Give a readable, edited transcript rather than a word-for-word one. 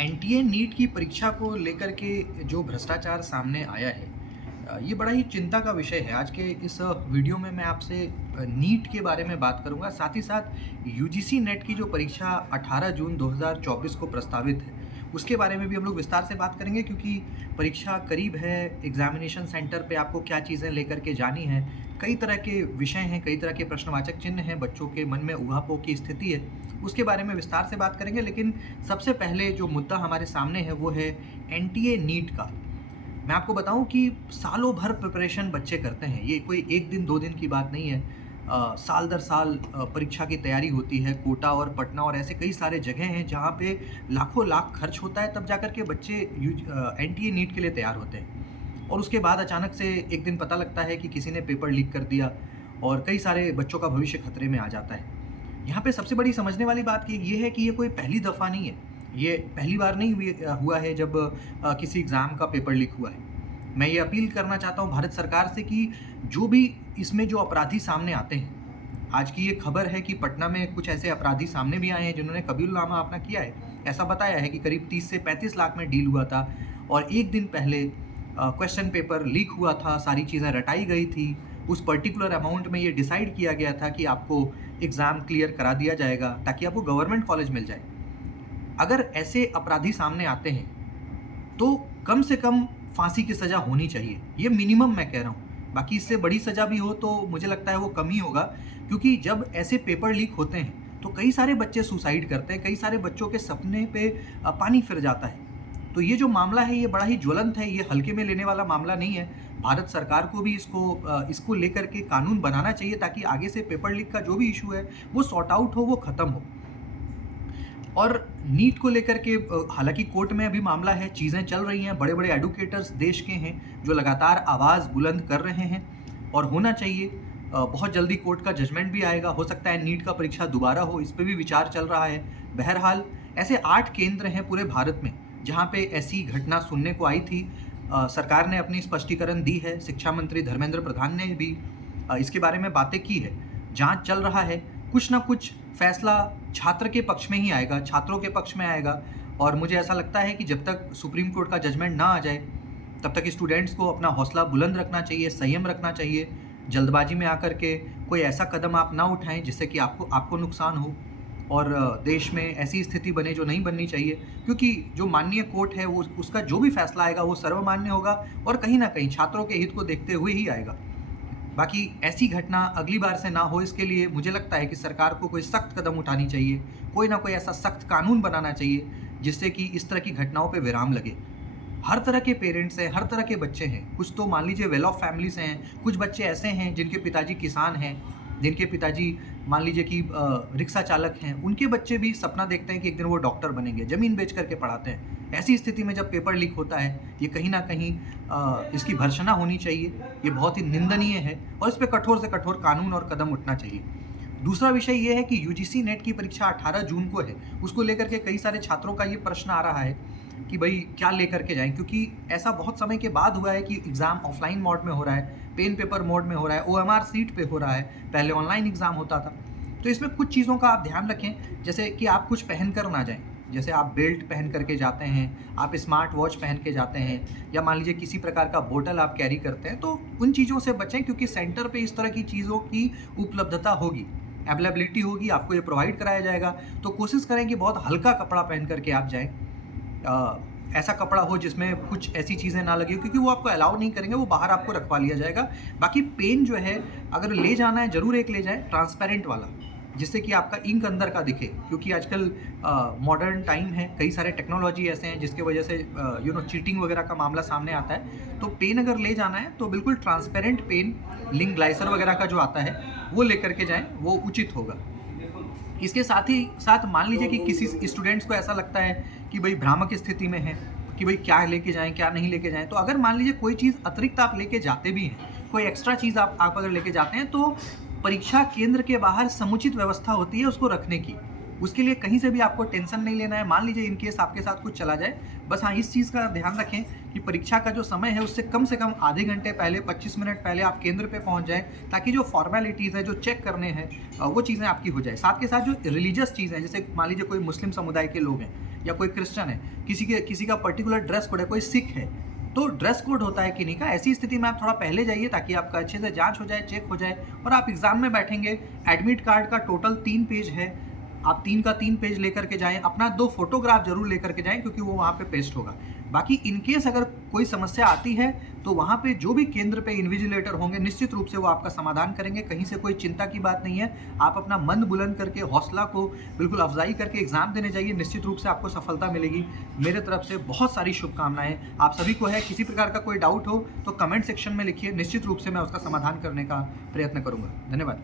NTA NEET की परीक्षा को लेकर के जो भ्रष्टाचार सामने आया है, ये बड़ा ही चिंता का विषय है। आज के इस वीडियो में मैं आपसे नीट के बारे में बात करूंगा, साथ ही साथ यूजीसी नेट की जो परीक्षा 18 जून 2024 को प्रस्तावित है, उसके बारे में भी हम लोग विस्तार से बात करेंगे। क्योंकि परीक्षा करीब है, एग्जामिनेशन सेंटर पे आपको क्या चीज़ें लेकर के जानी है, कई तरह के विषय हैं, कई तरह के प्रश्नवाचक चिन्ह हैं, बच्चों के मन में ऊहापोह की स्थिति है, उसके बारे में विस्तार से बात करेंगे। लेकिन सबसे पहले जो मुद्दा हमारे सामने है वो है एनटीए नीट का। मैं आपको बताऊं कि सालों भर प्रिपरेशन बच्चे करते हैं, ये कोई एक दिन दो दिन की बात नहीं है। साल दर साल परीक्षा की तैयारी होती है। कोटा और पटना और ऐसे कई सारे जगह हैं जहाँ पे लाखों लाख खर्च होता है, तब जाकर के बच्चे एनटीए नीट के लिए तैयार होते हैं। और उसके बाद अचानक से एक दिन पता लगता है कि किसी ने पेपर लीक कर दिया और कई सारे बच्चों का भविष्य खतरे में आ जाता है। यहाँ पे सबसे बड़ी समझने वाली बात ये है कि ये कोई पहली दफ़ा नहीं है, ये पहली बार नहीं हुआ है जब किसी एग्ज़ाम का पेपर लीक हुआ है। मैं ये अपील करना चाहता हूँ भारत सरकार से कि जो भी इसमें जो अपराधी सामने आते हैं, आज की ये खबर है कि पटना में कुछ ऐसे अपराधी सामने भी आए हैं जिन्होंने कबीलनामा अपना किया है। ऐसा बताया है कि करीब 30 से 35 लाख में डील हुआ था और एक दिन पहले क्वेश्चन पेपर लीक हुआ था, सारी चीज़ें रटाई गई थी। उस पर्टिकुलर अमाउंट में ये डिसाइड किया गया था कि आपको एग्ज़ाम क्लियर करा दिया जाएगा ताकि आपको गवर्नमेंट कॉलेज मिल जाए। अगर ऐसे अपराधी सामने आते हैं तो कम से कम फांसी की सज़ा होनी चाहिए, ये मिनिमम मैं कह रहा हूँ। बाकी इससे बड़ी सज़ा भी हो तो मुझे लगता है वो कम ही होगा, क्योंकि जब ऐसे पेपर लीक होते हैं तो कई सारे बच्चे सुसाइड करते हैं, कई सारे बच्चों के सपने पे पानी फिर जाता है। तो ये जो मामला है ये बड़ा ही ज्वलंत है, ये हल्के में लेने वाला मामला नहीं है। भारत सरकार को भी इसको लेकर के कानून बनाना चाहिए ताकि आगे से पेपर लीक का जो भी इशू है वो सॉर्ट आउट हो, वो ख़त्म हो। और नीट को लेकर के हालांकि कोर्ट में अभी मामला है, चीज़ें चल रही हैं, बड़े बड़े एडवोकेटर्स देश के हैं जो लगातार आवाज़ बुलंद कर रहे हैं और होना चाहिए। बहुत जल्दी कोर्ट का जजमेंट भी आएगा, हो सकता है नीट का परीक्षा दोबारा हो, इस पर भी विचार चल रहा है। बहरहाल ऐसे 8 केंद्र हैं पूरे भारत में जहाँ पे ऐसी घटना सुनने को आई थी। सरकार ने अपनी स्पष्टीकरण दी है, शिक्षा मंत्री धर्मेंद्र प्रधान ने भी इसके बारे में बातें की है। जांच चल रहा है, कुछ ना कुछ फैसला छात्र के पक्ष में ही आएगा, छात्रों के पक्ष में आएगा। और मुझे ऐसा लगता है कि जब तक सुप्रीम कोर्ट का जजमेंट ना आ जाए तब तक स्टूडेंट्स को अपना हौसला बुलंद रखना चाहिए, संयम रखना चाहिए। जल्दबाजी में आकर के कोई ऐसा कदम आप ना उठाएं जिससे कि आपको नुकसान हो और देश में ऐसी स्थिति बने जो नहीं बननी चाहिए। क्योंकि जो माननीय कोर्ट है वो उसका जो भी फैसला आएगा वो सर्वमान्य होगा और कहीं ना कहीं छात्रों के हित को देखते हुए ही आएगा। बाकी ऐसी घटना अगली बार से ना हो, इसके लिए मुझे लगता है कि सरकार को कोई सख्त कदम उठानी चाहिए, कोई ना कोई ऐसा सख्त कानून बनाना चाहिए जिससे कि इस तरह की घटनाओं पे विराम लगे। हर तरह के पेरेंट्स हैं, हर तरह के बच्चे हैं, कुछ तो मान लीजिए वेल ऑफ फैमिली से हैं, कुछ बच्चे ऐसे हैं जिनके पिताजी किसान हैं, जिनके पिताजी मान लीजिए कि रिक्शा चालक हैं, उनके बच्चे भी सपना देखते हैं कि एक दिन वो डॉक्टर बनेंगे, ज़मीन बेच करके पढ़ाते हैं। ऐसी स्थिति में जब पेपर लीक होता है, ये कहीं ना कहीं इसकी भर्त्सना होनी चाहिए, ये बहुत ही निंदनीय है और इस पर कठोर से कठोर कानून और कदम उठना चाहिए। दूसरा विषय ये है कि यूजीसी नेट की परीक्षा 18 जून को है, उसको लेकर के कई सारे छात्रों का ये प्रश्न आ रहा है कि भाई क्या लेकर के जाएं, क्योंकि ऐसा बहुत समय के बाद हुआ है कि एग्ज़ाम ऑफलाइन मोड में हो रहा है, पेन पेपर मोड में हो रहा है, ओएमआर सीट पे हो रहा है, पहले ऑनलाइन एग्ज़ाम होता था। तो इसमें कुछ चीज़ों का आप ध्यान रखें, जैसे कि आप कुछ पहन कर ना जाएं, जैसे आप बेल्ट पहन करके जाते हैं, आप स्मार्ट वॉच पहन के जाते हैं, या मान लीजिए किसी प्रकार का बोतल आप कैरी करते हैं, तो उन चीज़ों से बचें। क्योंकि सेंटर पे इस तरह की चीज़ों की उपलब्धता होगी, अवेलेबिलिटी होगी, आपको ये प्रोवाइड कराया जाएगा। तो कोशिश करें कि बहुत हल्का कपड़ा पहन करके आप जाएं, ऐसा कपड़ा हो जिसमें कुछ ऐसी चीज़ें ना लगी, क्योंकि वो आपको अलाउ नहीं करेंगे, वो बाहर आपको रखवा लिया जाएगा। बाकी पेन जो है अगर ले जाना है ज़रूर एक ले जाएं, ट्रांसपेरेंट वाला, जिससे कि आपका इंक अंदर का दिखे। क्योंकि आजकल मॉडर्न टाइम है, कई सारे टेक्नोलॉजी ऐसे हैं जिसके वजह से चीटिंग वगैरह का मामला सामने आता है। तो पेन अगर ले जाना है तो बिल्कुल ट्रांसपेरेंट पेन, लिंक ग्लाइसर वगैरह का जो आता है वो लेकर के जाएं, वो उचित होगा। इसके साथ ही साथ मान लीजिए कि किसी स्टूडेंट्स को ऐसा लगता है कि भाई भ्रामक स्थिति में है कि भाई क्या लेके जाएं क्या नहीं लेके जाएं, तो अगर मान लीजिए कोई चीज़ अतिरिक्त आप लेके जाते भी हैं, कोई एक्स्ट्रा चीज़ आप अगर लेके जाते हैं, तो परीक्षा केंद्र के बाहर समुचित व्यवस्था होती है उसको रखने की। उसके लिए कहीं से भी आपको टेंशन नहीं लेना है। मान लीजिए इन केस आपके साथ कुछ चला जाए, बस हाँ इस चीज़ का ध्यान रखें कि परीक्षा का जो समय है उससे कम आधे घंटे पहले, 25 मिनट पहले आप केंद्र पे पहुंच जाएं, ताकि जो फॉर्मेलिटीज़ है, जो चेक करने हैं, वो चीज़ें आपकी हो जाए। साथ के साथ जो रिलीजियस चीज़ें हैं, जैसे मान लीजिए कोई मुस्लिम समुदाय के लोग हैं या कोई क्रिश्चियन है, किसी का पर्टिकुलर ड्रेस कोड है, कोई सिख है, तो ड्रेस कोड होता है कि नहीं का, ऐसी स्थिति में आप थोड़ा पहले जाइए ताकि आपका अच्छे से जांच हो जाए, चेक हो जाए और आप एग्जाम में बैठेंगे। एडमिट कार्ड का टोटल 3 पेज है, आप 3 का 3 पेज लेकर के जाएं, अपना 2 फोटोग्राफ जरूर लेकर के जाएं क्योंकि वो वहाँ पे पेस्ट होगा। बाकी इनकेस अगर कोई समस्या आती है तो वहाँ पे जो भी केंद्र पे इन्विजिलेटर होंगे निश्चित रूप से वो आपका समाधान करेंगे, कहीं से कोई चिंता की बात नहीं है। आप अपना मन बुलंद करके, हौसला को बिल्कुल अफजाई करके एग्जाम देने जाइए, निश्चित रूप से आपको सफलता मिलेगी। मेरे तरफ से बहुत सारी शुभकामनाएं आप सभी को है। किसी प्रकार का कोई डाउट हो तो कमेंट सेक्शन में लिखिए, निश्चित रूप से मैं उसका समाधान करने का प्रयत्न करूंगा। धन्यवाद।